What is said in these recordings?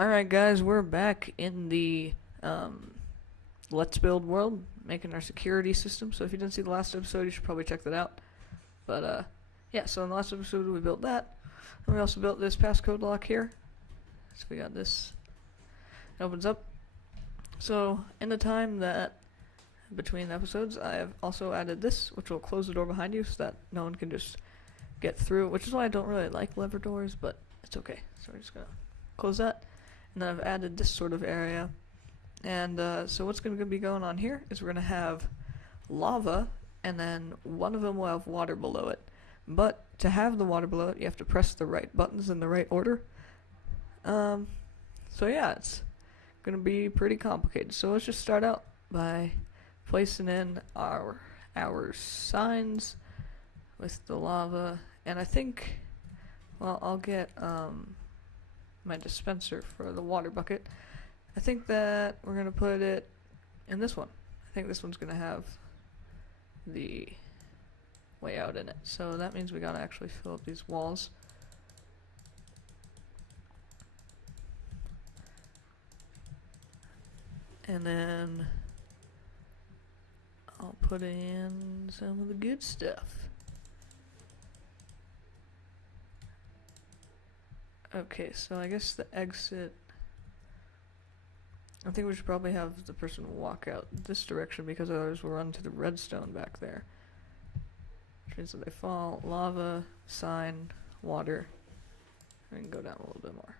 Alright guys, we're back in the Let's Build world, making our security system. So if you didn't see the last episode, you should probably check that out. But yeah, so in the last episode we built that. And we also built this passcode lock here. So we got this. It opens up. So in the time that between episodes, I have also added this, which will close the door behind you so that no one can just get through, which is why I don't really like lever doors, but it's okay. So we're just gonna close that. And then I've added this sort of area. And so what's going to be going on here is we're going to have lava, and then one of them will have water below it. But to have the water below it, you have to press the right buttons in the right order. So yeah, it's going to be pretty complicated. So let's just start out by placing in our signs with the lava. And I think, well, I'll get my dispenser for the water bucket. I think that we're going to put it in this one. I think this one's going to have the way out in it. So that means we got to actually fill up these walls. And then I'll put in some of the good stuff. Okay, so I guess the exit, I think we should probably have the person walk out this direction because otherwise we'll run to the redstone back there. Which means that they fall, lava, sign, water, and we can go down a little bit more.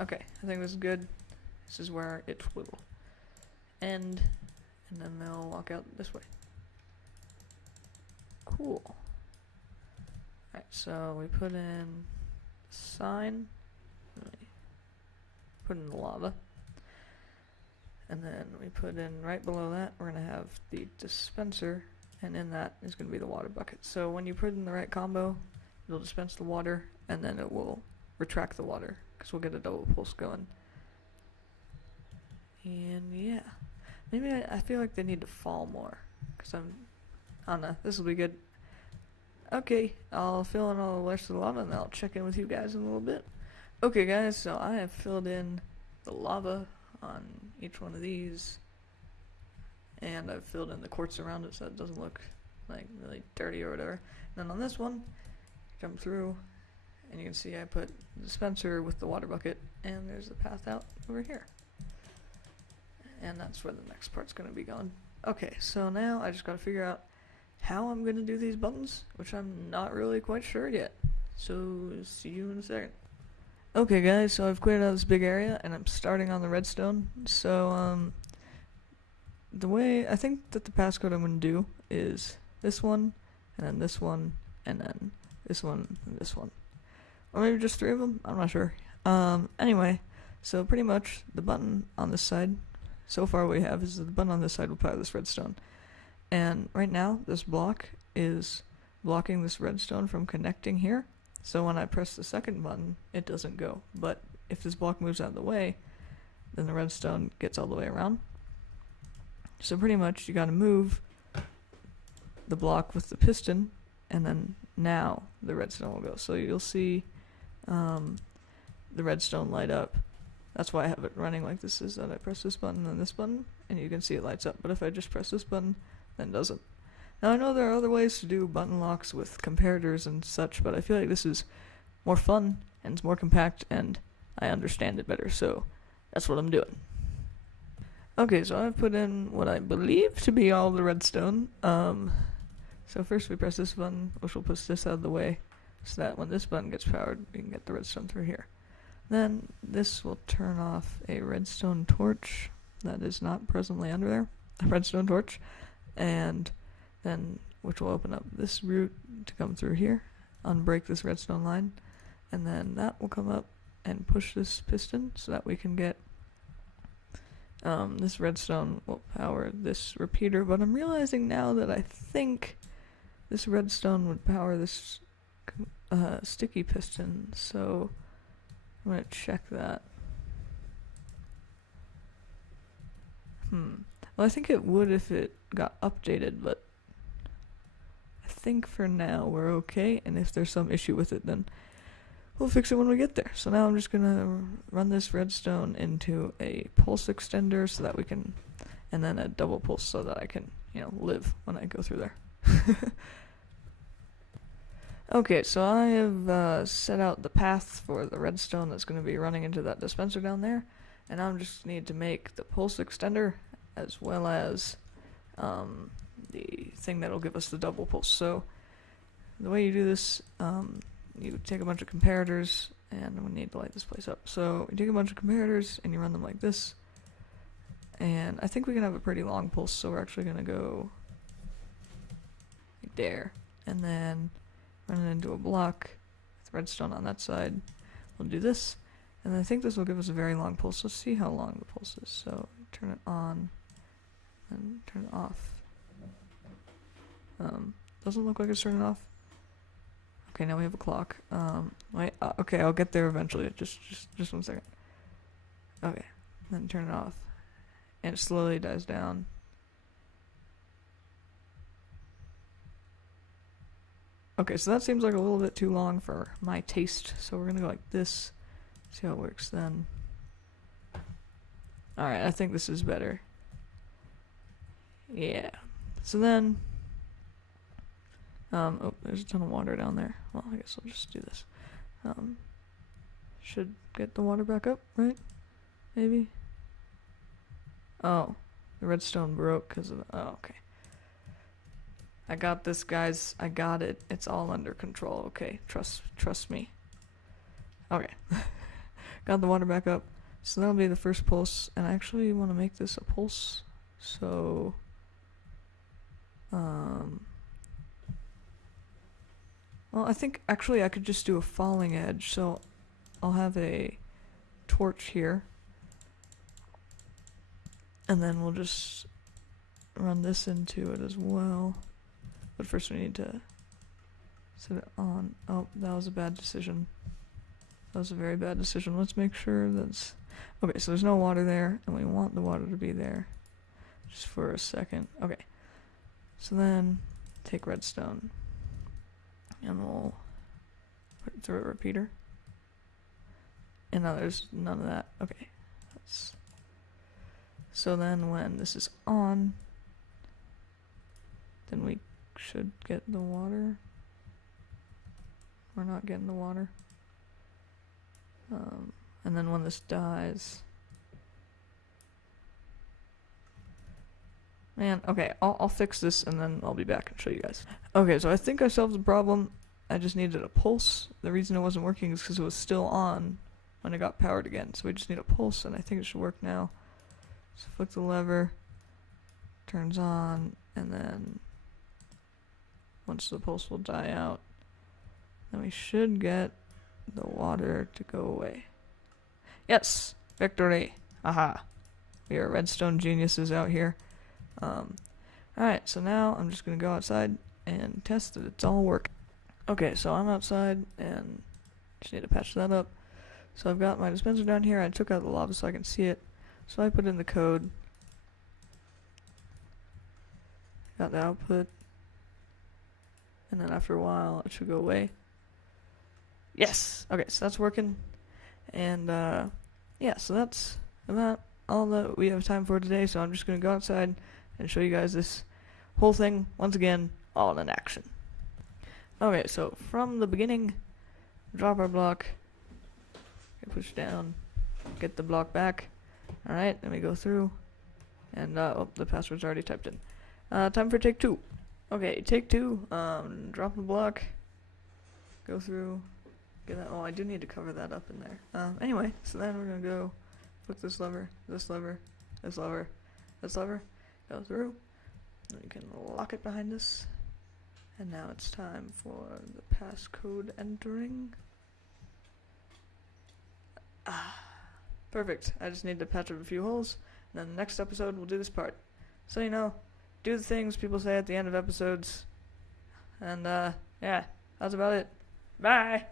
Okay, I think this is good. This is where it will end, and then they'll walk out this way. Cool. Alright, so we put in the sign, put in the lava, and then we put in right below that, we're going to have the dispenser, and in that is going to be the water bucket. So when you put in the right combo, it'll dispense the water, and then it will retract the water, because we'll get a double pulse going. And yeah, maybe I feel like they need to fall more, because I don't know, this will be good. Okay, I'll fill in all the rest of the lava and I'll check in with you guys in a little bit. Okay guys, so I have filled in the lava on each one of these, and I've filled in the quartz around it so it doesn't look like really dirty or whatever. And then on this one, jump through, and you can see I put the dispenser with the water bucket, and there's the path out over here. And that's where the next part's going to be going. Okay, so now I just got to figure out how I'm going to do these buttons, which I'm not really quite sure yet. So, see you in a second. Okay guys, so I've cleared out this big area, and I'm starting on the redstone. So, the way, I think that the passcode I'm going to do is this one, and then this one, and then this one, and this one. Or maybe just three of them, I'm not sure. Anyway, so pretty much the button on this side, so far what we have is that the button on this side will power this redstone. And right now, this block is blocking this redstone from connecting here. So when I press the second button, it doesn't go. But if this block moves out of the way, then the redstone gets all the way around. So pretty much, you gotta move the block with the piston, and then now the redstone will go. So you'll see the redstone light up. That's why I have it running like this, is that I press this button and this button, and you can see it lights up. But if I just press this button, then doesn't. Now I know there are other ways to do button locks with comparators and such, but I feel like this is more fun and it's more compact and I understand it better, so that's what I'm doing. Okay, so I've put in what I believe to be all the redstone. So first we press this button, which will push this out of the way, so that when this button gets powered, we can get the redstone through here. Then this will turn off a redstone torch that is not presently under there, a redstone torch. And then, which will open up this route to come through here, unbreak this redstone line, and then that will come up and push this piston so that we can get this redstone will power this repeater. But I'm realizing now that I think this redstone would power this sticky piston, so I'm gonna check that. Well, I think it would if it got updated, but I think for now we're okay, and if there's some issue with it, then we'll fix it when we get there. So now I'm just gonna run this redstone into a pulse extender so that we can, and then a double pulse so that I can, live when I go through there. Okay, so I have set out the path for the redstone that's going to be running into that dispenser down there, and now I just need to make the pulse extender as well as the thing that'll give us the double pulse. So the way you do this, you take a bunch of comparators, and we need to light this place up. So you take a bunch of comparators and you run them like this, and I think we can have a pretty long pulse, so we're actually going to go like there, and then run it into a block with redstone on that side. We'll do this, and I think this will give us a very long pulse. Let's see how long the pulse is. So turn it on and turn it off. Doesn't look like it's turning off. Okay, now we have a clock. Wait. Okay, I'll get there eventually. Just 1 second. Okay, then turn it off, and it slowly dies down. Okay, so that seems like a little bit too long for my taste, so we're gonna go like this, see how it works then. Alright, I think this is better. Yeah. So then, oh, there's a ton of water down there. Well, I guess I'll just do this. Should get the water back up, right? Maybe? Oh, the redstone broke because of the, oh, okay. I got this, guys. I got it. It's all under control. Okay, trust me. Okay. Got the water back up. So that'll be the first pulse, and I actually want to make this a pulse. So well, I think actually I could just do a falling edge. So I'll have a torch here, and then we'll just run this into it as well. But first we need to set it on. Oh, that was a bad decision. That was a very bad decision. Let's make sure that's... Okay, so there's no water there, and we want the water to be there. Just for a second. Okay. So then, take redstone. And we'll put it through a repeater. And now there's none of that. Okay. So then when this is on, then we should get the water. We're not getting the water. And then when this dies, man, okay, I'll fix this and then I'll be back and show you guys. Okay, so I think I solved the problem. I just needed a pulse. The reason it wasn't working is because it was still on when it got powered again. So we just need a pulse, and I think it should work now. So flick the lever, turns on, and then once the pulse will die out, then we should get the water to go away. Yes! Victory! Aha! We are redstone geniuses out here. Alright, so now I'm just going to go outside and test that it's all working. Okay, so I'm outside and just need to patch that up. So I've got my dispenser down here. I took out the lava so I can see it. So I put in the code. Got the output. And then after a while, it should go away. Yes! Okay, so that's working. And, yeah, so that's about all that we have time for today. So I'm just going to go outside and show you guys this whole thing, once again, all in action. Okay, so from the beginning, drop our block, push down, get the block back. Alright, then we go through, and, oh, the password's already typed in. Time for take two. Okay, take two, drop the block, go through, get that. Oh, I do need to cover that up in there. Anyway, so then we're gonna go flick this lever, this lever, this lever, this lever, go through, and we can lock it behind us. And now it's time for the passcode entering. Perfect. I just need to patch up a few holes, and then the next episode we'll do this part. So, you know, do the things people say at the end of episodes. And, yeah, that's about it. Bye!